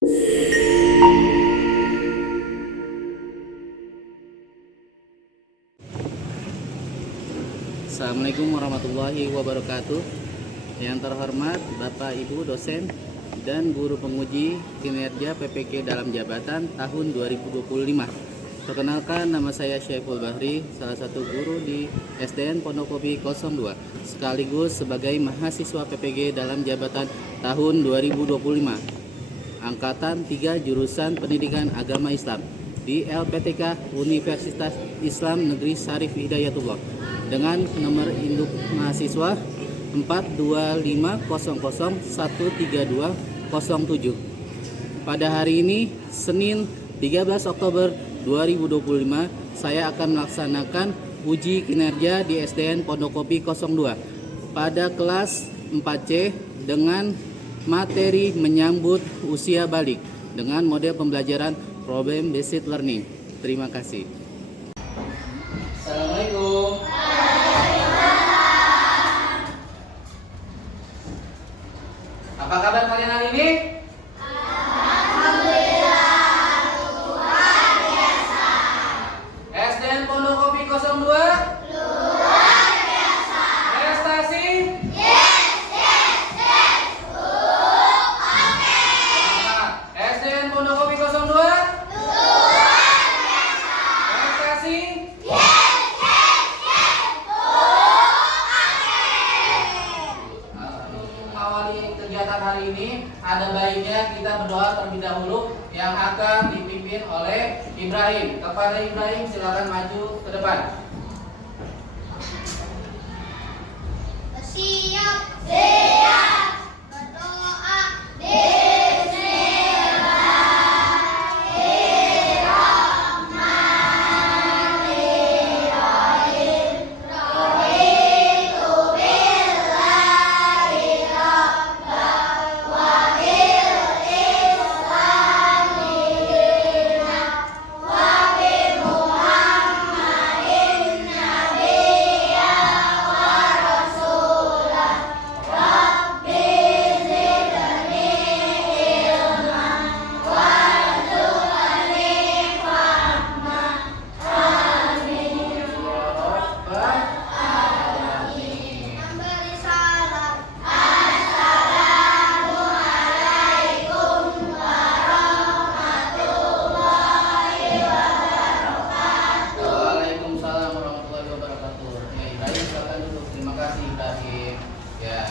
Assalamualaikum warahmatullahi wabarakatuh. Yang terhormat Bapak Ibu dosen dan guru penguji kinerja PPG dalam jabatan tahun 2025. Perkenalkan, nama saya Syaiful Bahri, salah satu guru di SDN Pondok Kopi 02, sekaligus sebagai mahasiswa PPG dalam jabatan tahun 2025. Angkatan 3 jurusan Pendidikan Agama Islam di LPTK Universitas Islam Negeri Syarif Hidayatullah dengan nomor induk mahasiswa 42500132207. Pada hari ini, Senin 13 Oktober 2025, saya akan melaksanakan uji kinerja di SDN Pondok Kopi 02 pada kelas 4C dengan materi menyambut usia balik dengan model pembelajaran problem based learning. Terima kasih. Assalamualaikum. Apa kabar kalian hari ini? Alhamdulillah, luar biasa. SDN Pondok Kopi 02 Luar biasa. prestasi. SDN Pondok Kopi 02 Luar biasa. prestasi. Mengawali kegiatan hari ini, ada baiknya kita berdoa terlebih dahulu yang akan dipimpin oleh Ibrahim. Kepada Ibrahim, silakan maju ke depan. Siap. Siap. Berdoa. Bismillahirrahmanirrahim. Raditu billahi rabban wa bil islami dinan wa bi Muhammadin nabiyyan wa rasulah. Rabbi zidni ilman warzuqni fahman. Amin ya rabbal alamin. Memberi salam. Assalamualaikum warahmatullahi wabarakatuh. Waalaikumsalam warahmatullahi wabarakatuh. Ya, Ibrahim silakan duduk. Terima kasih Ibrahim. Ya.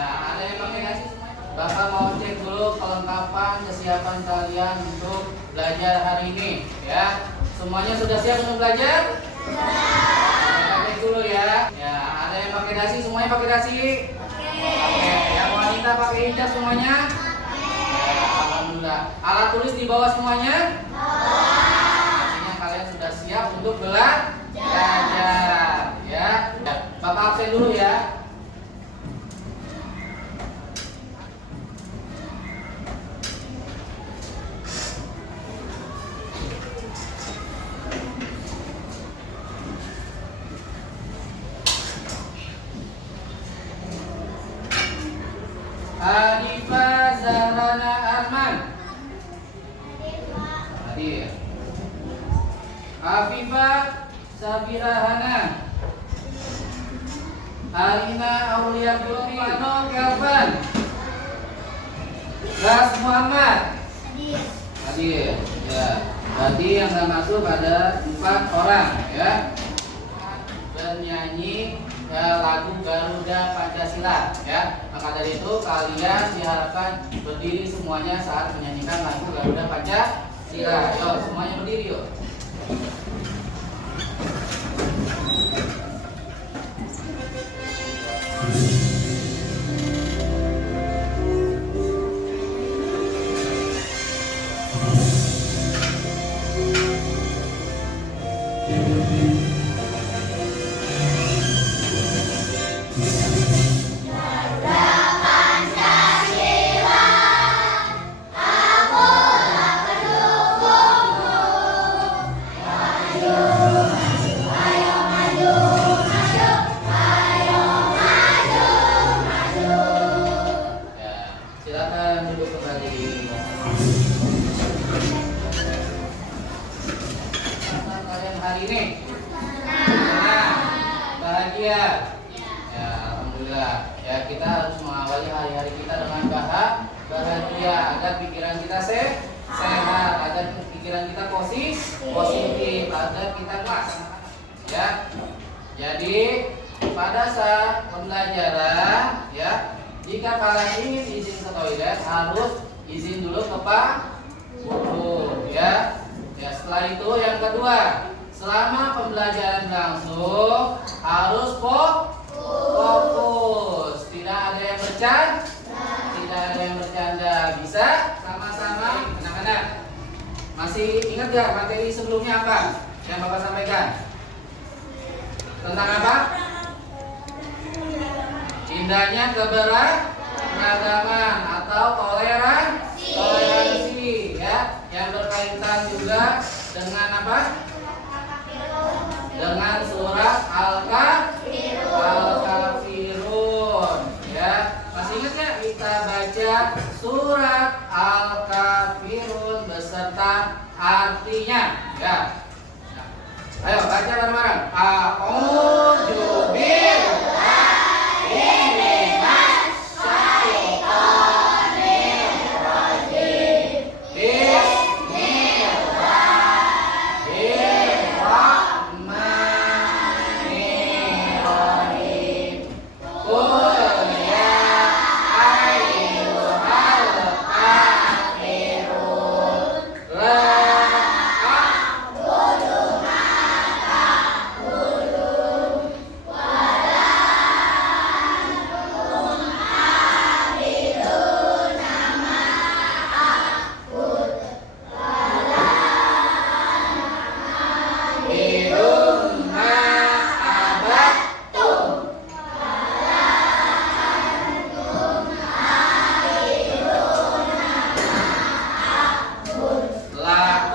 Ada yang pakai nasi? Bapak mau cek dulu kelengkapan kesiapan kalian untuk belajar hari ini, ya. Semuanya sudah siap untuk belajar? Kita cek dulu ya. Ya, ada yang pakai dasi? Semuanya pakai dasi? Oke. Yang wanita pakai hijab semuanya? Ya, alhamdulillah. Alat tulis di bawah semuanya? Artinya kalian sudah siap untuk belajar, ya. Bapak absen dulu ya. Hanifa Zahrana Arman hadir. Afifah Sabira Hana, Arina Aulia Putri, Mano Kelvan, Ras Muhammad hadir. Ya, tadi yang nggak masuk ada 4 orang, ya. Bernyanyi lagu Garuda Pancasila, ya. Maka dari itu kalian diharapkan berdiri semuanya saat menyanyikan lagu Garuda Pancasila. Yo, semuanya berdiri yuk. Pancasila, aku lah pendukungmu. bahagia, agar pikiran kita sehat, agar pikiran kita positif, agar kita kuat. Ya. Jadi pada saat pembelajaran, ya, jika kalian ingin izin ke toilet harus izin dulu ke Pak Guru, ya. Ya, setelah itu yang kedua, selama pembelajaran berlangsung harus fokus, tidak ada yang bercanda, tidak ada yang bercanda. Bisa sama-sama, anak-anak. Masih ingat gak materi sebelumnya apa yang Bapak sampaikan? Tentang apa? Indahnya keberagaman atau toleransi, ya, yang berkaitan juga dengan apa? Dengan surat Al-Kafirun, ya. Masih ingat ya kita baca surat Al-Kafirun beserta artinya, ya. Ayo baca bareng-bareng. A'udzu billahi minas syaitonir rajim. Bismillahirrahmanirrahim. Qul ya ayyuhal kafirun la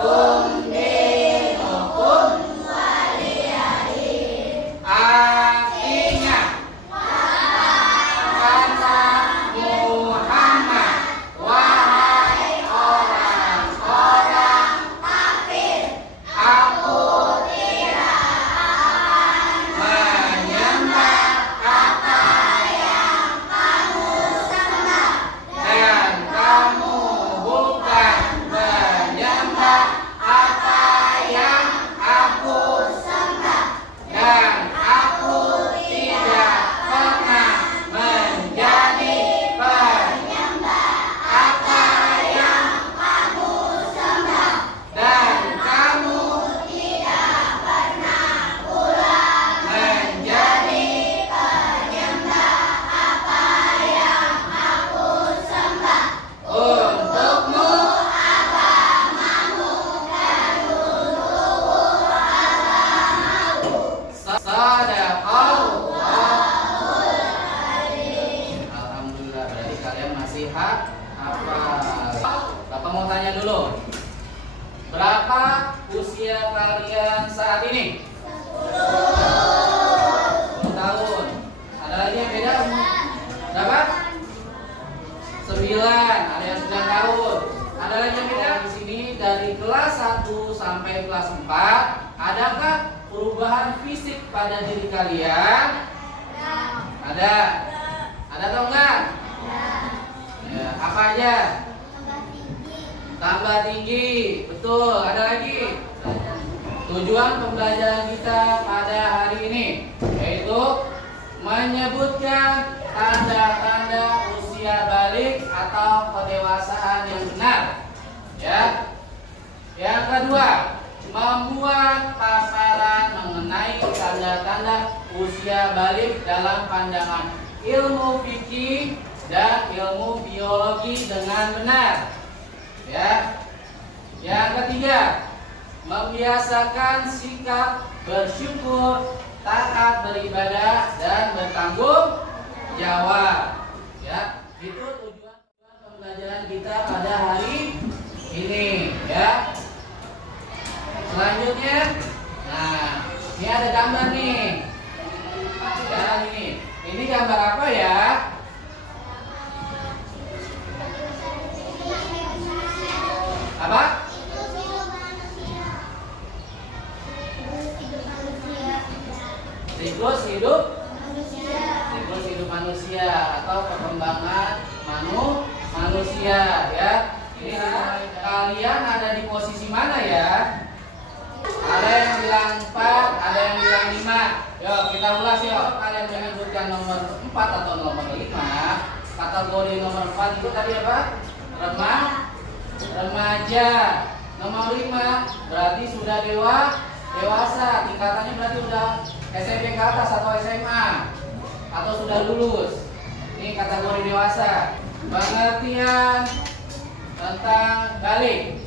Alhamdulillah, berarti kalian masih hafal. Bapak mau tanya dulu. Berapa usia kalian saat ini? 10 tahun. Ada lagi yang beda? Berapa? 9. Ada yang 9 tahun. Ada lagi yang beda? Di sini dari kelas 1 sampai kelas 4, adakah perubahan fisik pada diri kalian? Ada. Ada atau enggak? Ya, apa aja? Tambah tinggi. Betul. Ada lagi? Tujuan pembelajaran kita pada hari ini yaitu menyebutkan tanda-tanda usia balik atau kedewasaan yang benar. Ya. Yang kedua, membuat paparan mengenai tanda-tanda usia balik dalam pandangan ilmu fikih dan ilmu biologi dengan benar. Ya. Yang ketiga, membiasakan sikap bersyukur, taat beribadah dan bertanggung jawab. Ya, itu tujuan pembelajaran kita pada hari ini, ya. Selanjutnya, nah, ini ada gambar nih. Ya, ini gambar apa ya? Apa? Siklus hidup manusia atau perkembangan manusia. usia ya. Ini kalian ada di posisi mana ya? Ada yang bilang 4, ada yang bilang 5. Yuk kita ulas yuk. Kalian menyebutkan nomor 4 atau nomor 5. Kategori nomor 4 itu tadi apa? Remaja. Nomor 5 berarti sudah dewasa. Tingkatannya berarti udah SMP ke atas atau SMA atau sudah lulus. Ini kategori dewasa. Pengertian tentang balik.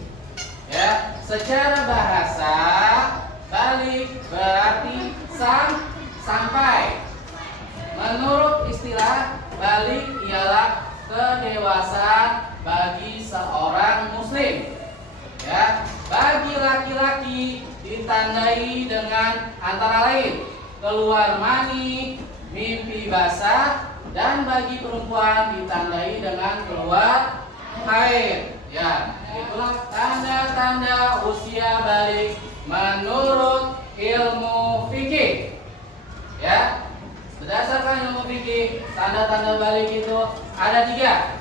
Ya, secara bahasa balik berarti sampai. Menurut istilah balik ialah kedewasaan bagi seorang muslim. Ya, bagi laki-laki ditandai dengan antara lain keluar mani, mimpi basah, dan bagi perempuan ditandai dengan keluar haid. Ya, itulah tanda-tanda usia balik menurut ilmu fikih. Ya, berdasarkan ilmu fikih, tanda-tanda balik itu ada 3.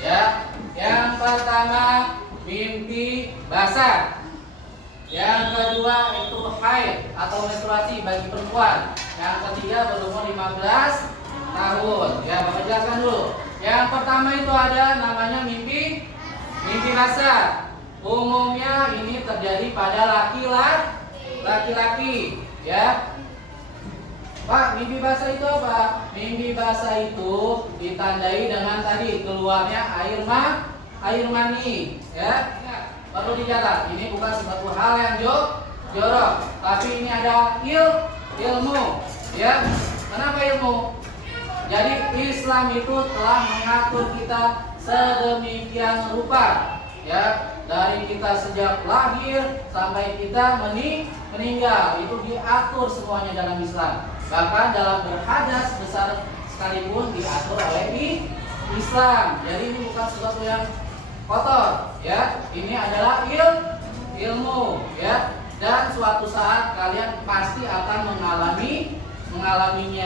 Ya, yang pertama mimpi basah. Yang kedua itu haid atau menstruasi bagi perempuan. Yang ketiga berumur 15 tahun. Ya, Bapak jelaskan dulu. Yang pertama itu ada namanya mimpi basah. Umumnya ini terjadi pada laki-laki, ya. Pak, mimpi basah itu apa? Mimpi basah itu ditandai dengan tadi keluarnya air mani, ya. Perlu dicatat, ini bukan suatu hal yang jorok, tapi ini ada ilmu, ya. Kenapa ilmu? Jadi Islam itu telah mengatur kita sedemikian rupa, ya, dari kita sejak lahir sampai kita meninggal itu diatur semuanya dalam Islam. Bahkan dalam berhadas besar sekalipun diatur oleh Islam. Jadi ini bukan sesuatu yang kotor, ya. Ini adalah ilmu, ya. Dan suatu saat kalian pasti akan mengalaminya.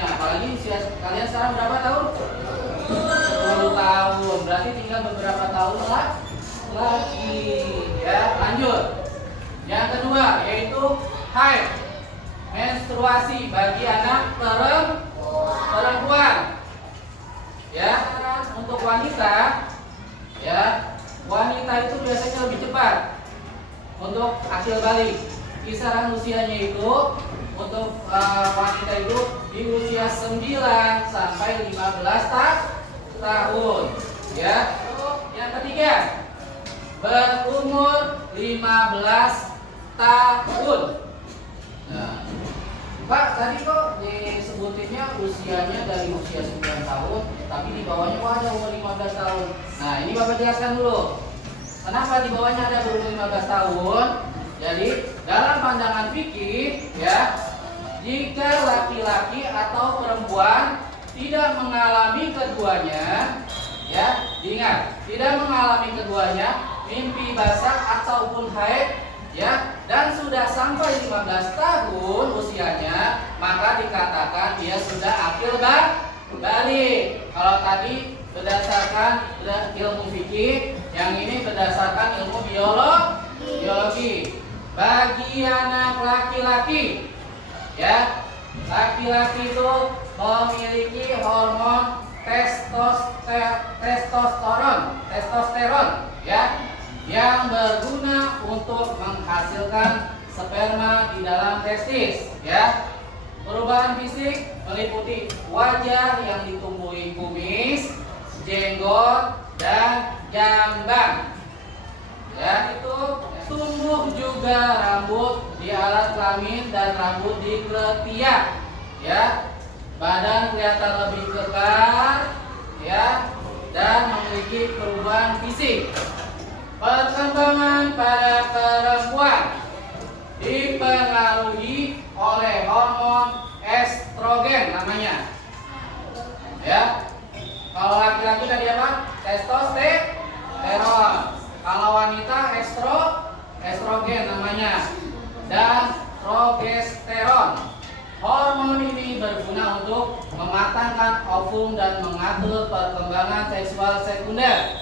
Apalagi usia kalian sekarang berapa tahun? 10 tahun. Berarti tinggal beberapa tahun lagi, ya. Lanjut. Yang kedua yaitu haid, menstruasi bagi anak perempuan. Ya, untuk wanita, ya, wanita itu biasanya lebih cepat untuk akil balik. Kisaran usianya itu untuk wanita itu di usia 9 sampai 15 tahun. Ya. Yang ketiga, berumur 15 tahun. Nah, Pak, tadi kok disebutinnya usianya dari usia 9 tahun, tapi di bawahnya kok ada umur 15 tahun. Nah, ini Bapak jelaskan dulu. Kenapa di bawahnya ada berumur 15 tahun? Jadi, dalam pandangan fikih, ya, jika laki-laki atau perempuan tidak mengalami keduanya, ya, diingat, tidak mengalami keduanya, mimpi basah ataupun haid, ya, dan sudah sampai 15 tahun usianya, maka dikatakan dia sudah akil balik. Kalau tadi berdasarkan ilmu fikih, yang ini berdasarkan ilmu biologi. Bagi anak laki-laki, ya, laki-laki itu memiliki hormon testosteron, ya, yang berguna untuk menghasilkan sperma di dalam testis, ya. Perubahan fisik meliputi wajah yang ditumbuhi kumis, jenggot, dan jambang. Ya, itu tumbuh juga rambut di alat kelamin dan rambut di ketiak, ya. Badan kelihatan lebih kekar, ya, dan memiliki perubahan fisik. Perkembangan pada perempuan dipengaruhi oleh hormon estrogen namanya. Ya. Kalau laki-laki tadi apa? Testosteron. Kalau wanita estrogen namanya. Dan progesteron. Hormon ini berguna untuk mematangkan ovum dan mengatur perkembangan seksual sekunder.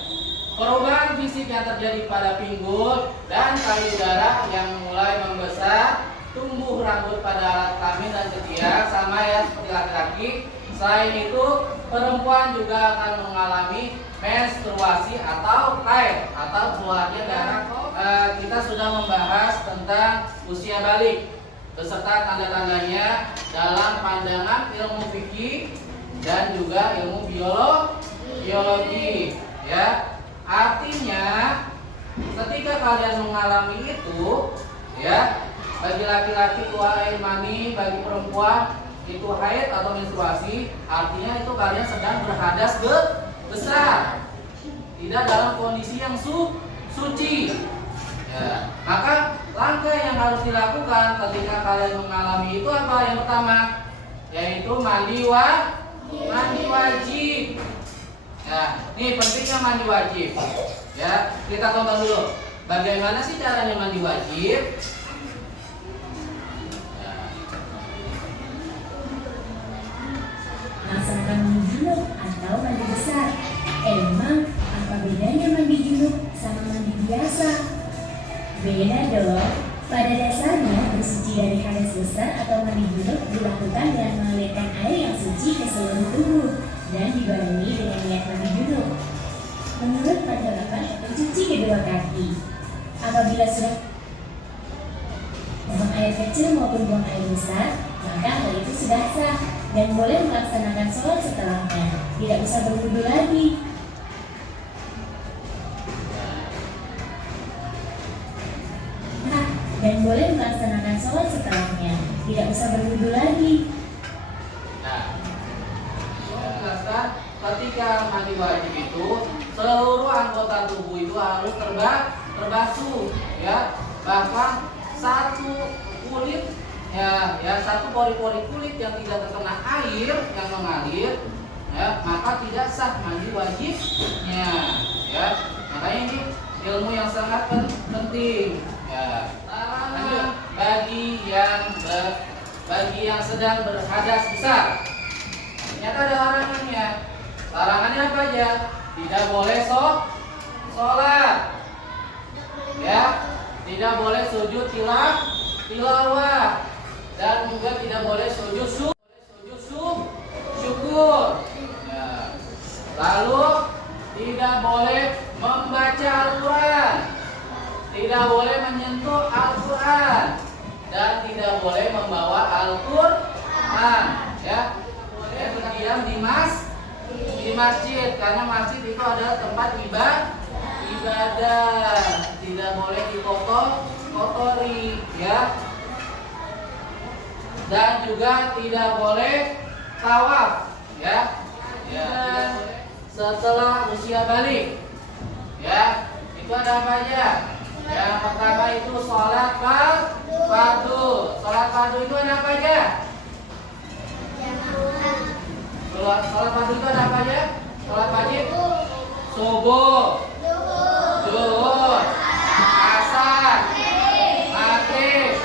perubahan fisik yang terjadi pada pinggul dan payudara yang mulai membesar, tumbuh rambut pada alat kelamin dan ketiak sama ya seperti laki-laki. Selain itu, perempuan juga akan mengalami menstruasi atau haid atau keluarnya darah. Kita sudah membahas tentang usia balik beserta tanda-tandanya dalam pandangan ilmu fikih dan juga ilmu biologi ya. Artinya ketika kalian mengalami itu ya, bagi laki-laki keluar air mani, bagi perempuan itu haid atau menstruasi, artinya itu kalian sedang berhadas besar, tidak dalam kondisi yang suci ya. Maka langkah yang harus dilakukan ketika kalian mengalami itu apa? Yang pertama yaitu mandi wajib ya. Ini pentingnya mandi wajib ya. Kita tonton dulu bagaimana sih caranya mandi wajib. Laksanakan mandi junub atau mandi besar. Emang apa bedanya mandi junub sama mandi biasa? Beda dong. Pada dasarnya bersuci dari hadas besar atau mandi junub dilakukan dengan mengalirkan air yang suci ke seluruh tubuh dan dibarengi dengan niat mandi junub. Menurut panjarakan mencuci kedua kaki. Apabila sudah buang air kecil maupun buang air besar, maka hal itu sudah sah dan boleh melaksanakan sholat setelahnya. Tidak usah berwudu lagi. Dan boleh melaksanakan sholat setelahnya. Tidak usah berwudu lagi. Nah, jelaskan ketika mandi wajib itu seluruh anggota tubuh itu harus terbasuh ya. Bahkan satu kulit ya satu pori-pori kulit yang tidak terkena air yang mengalir ya, maka tidak sah mandi wajibnya ya. Makanya ini ilmu yang sangat penting ya. Larangan bagi yang sedang berhadas besar. Ternyata ada larangannya. Larangannya apa aja? Tidak boleh sholat ya, tidak boleh sujud tilawah, dan juga tidak boleh sujud syukur ya. Lalu tidak boleh membaca Al-Quran, tidak boleh menyentuh Al-Quran, dan tidak boleh membawa Al-Quran ya. Boleh berdiam di masjid, karena masjid itu adalah tempat ibadah, tidak boleh dikotori ya. Dan juga tidak boleh tawaf ya. Dan setelah usia balik ya, itu ada apa aja? Yang pertama itu sholat fardu. Sholat fardu itu ada apa aja? Sholat fardu itu ada apa aja? Sholat wajib subuh, zuhur, asar, maghrib,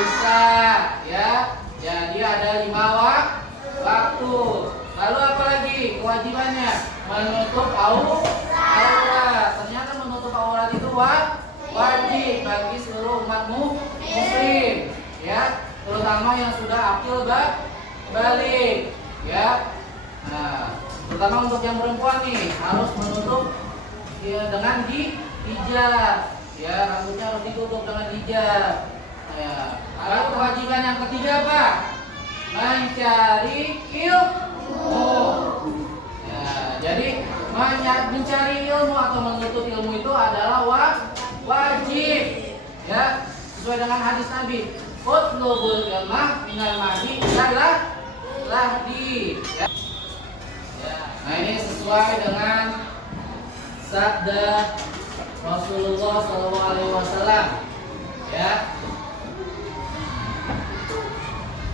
isya ya. Jadi ada 5 waktu. Lalu apa lagi kewajibannya? Menutup aurat. Ternyata menutup aurat itu wajib bagi seluruh umat muslim ya, terutama yang sudah akil balik ya. Nah, terutama untuk yang perempuan nih harus menutup ya, dengan hijab ya, rambutnya harus ditutup dengan hijab ya. Lalu kewajiban yang ketiga apa? Mencari ilmu ya. Jadi mencari ilmu atau menuntut ilmu itu adalah wajib ya, sesuai dengan hadis Nabi, utlubul ilma minal mahdi ilal lahdi ya. Nah, ini sesuai dengan sabda Rasulullah SAW ya,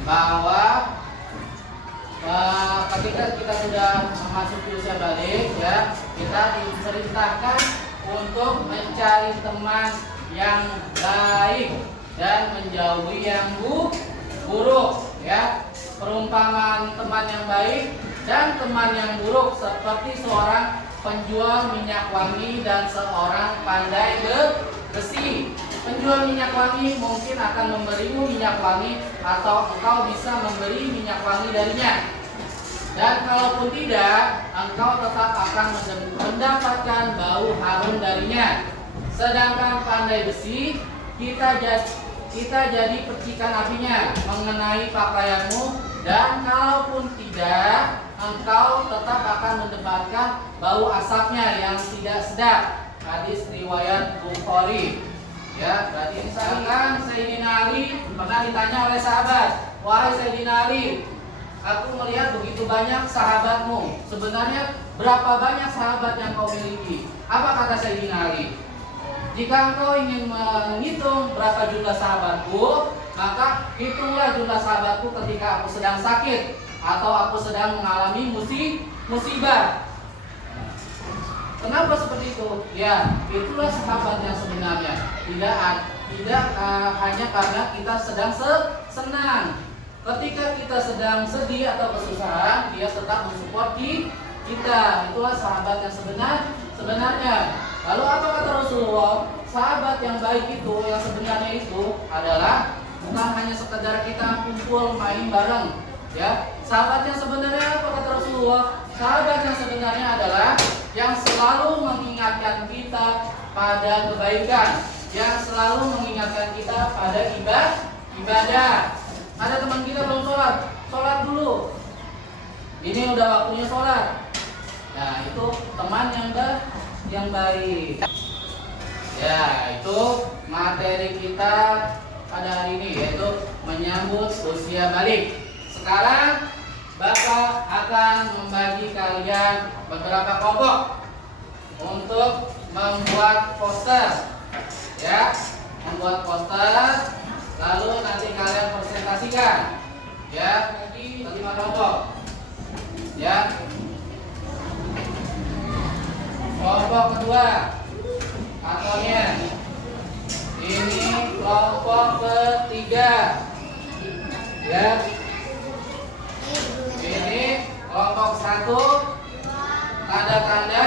bahwa ketika kita sudah memasuki usia balik ya, kita diperintahkan untuk mencari teman yang baik dan menjauhi yang buruk ya. Perumpamaan teman yang baik dan teman yang buruk seperti seorang penjual minyak wangi dan seorang pandai besi. Penjual minyak wangi mungkin akan memberimu minyak wangi atau engkau bisa memberi minyak wangi darinya. Dan kalaupun tidak, engkau tetap akan mendapatkan bau harum darinya. Sedangkan pandai besi, kita jadi percikan apinya mengenai pakaianmu, dan kalaupun tidak, engkau tetap akan mendapatkan bau asapnya yang tidak sedap. Hadis riwayat Bukhari. Ya, berarti misalkan Sayyidina Ali pernah ditanya oleh sahabat, "Wahai Sayyidina Ali, aku melihat begitu banyak sahabatmu. Sebenarnya berapa banyak sahabat yang kau miliki?" Apa kata Sayyidina Ali? "Jika engkau ingin menghitung berapa jumlah sahabatku, maka hitunglah jumlah sahabatku ketika aku sedang sakit atau aku sedang mengalami musibah." Kenapa seperti itu? Ya, itulah sahabat yang sebenarnya. Tidak hanya karena kita sedang senang. Ketika kita sedang sedih atau kesusahan, dia tetap mensupport kita. Itulah sahabat yang sebenarnya. Lalu apa kata Rasulullah? Sahabat yang baik itu, yang sebenarnya itu adalah bukan hanya sekedar kita kumpul main bareng. Ya, sahabat yang sebenarnya apa kata Rasulullah? Sahabat yang sebenarnya adalah yang selalu mengingatkan kita pada kebaikan, yang selalu mengingatkan kita pada ibadah. Ada teman kita belum sholat dulu. Ini udah waktunya sholat. Nah, itu teman yang baik. Ya, itu materi kita pada hari ini, yaitu menyambut usia balik. Sekarang Bapak akan membagi kalian beberapa kelompok untuk membuat poster. Ya, membuat poster, lalu nanti kalian presentasikan. Ya, nanti 5 kelompok. Ya. Kelompok kedua, contohnya ini kelompok ketiga. Ya. Ini kelompok 1, tanda-tanda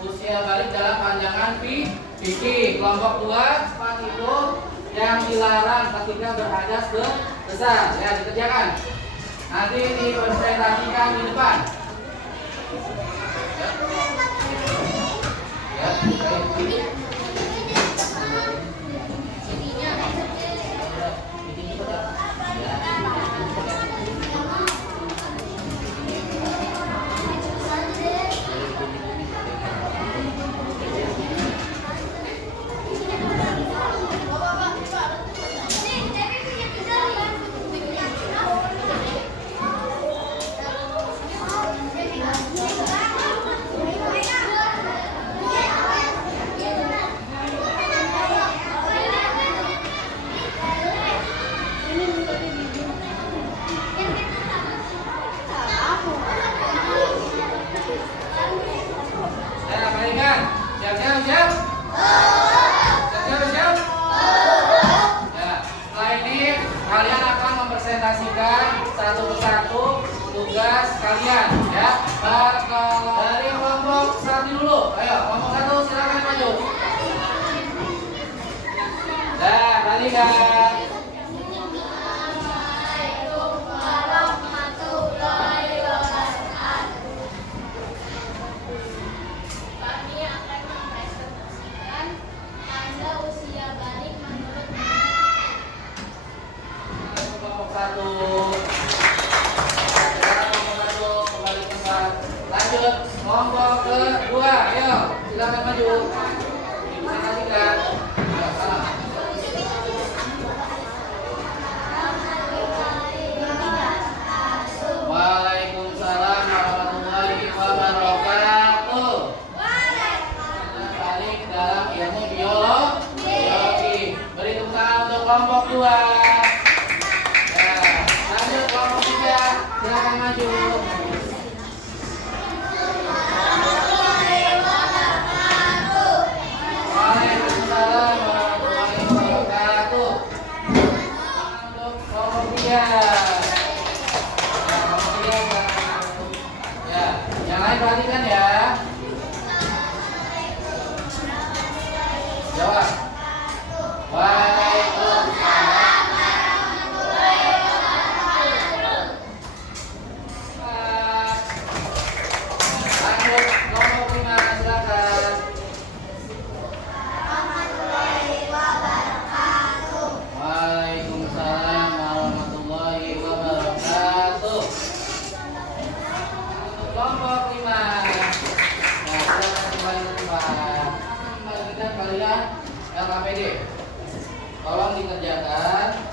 usia balik dalam panjangan fikih. Kelompok 2, seperti itu yang dilarang ketika berhadas besar. Ya, dikerjakan. Nanti dipresentasikan di depan. Ya. Satu persatu tugas kalian, ya. Dari kelompok 1 dulu. Ayo, kelompok 1 silakan maju. Dah, balikan. Kelompok kedua, ayo silakan maju. Dipresentasikan. Ayo, salam. Waalaikumsalam warahmatullahi wabarakatuh. Balik dalam ilmu biologi. Beri tepuk tangan untuk kelompok 2. Ya, lanjut kelompok 3, silakan maju. Waalaikumsalam kalian LKPD. Tolong dikerjakan.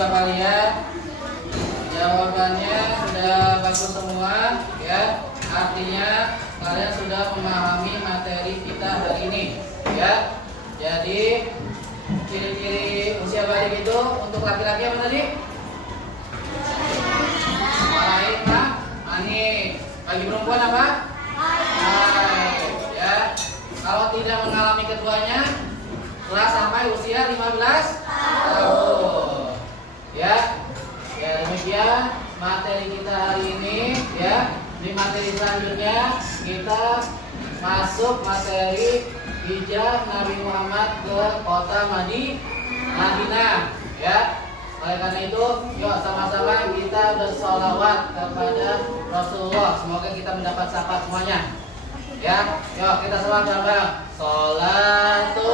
Bapak lihat jawabannya sudah bagus semua ya, artinya kalian sudah memahami materi kita hari ini ya. Jadi ciri-ciri usia balik itu untuk laki-laki apa tadi? Baik, Pak. Ani. Bagi perempuan apa? Baik ya. Kalau tidak mengalami keduanya telah sampai usia 15 tahun. Ya demikian materi kita hari ini ya. Di materi selanjutnya kita masuk materi hijrah Nabi Muhammad ke kota Madinah ya. Oleh karena itu yuk sama-sama kita bersolawat kepada Rasulullah, semoga kita mendapat syafaat semuanya ya. Yuk kita sholawat bareng-bareng. Sholatu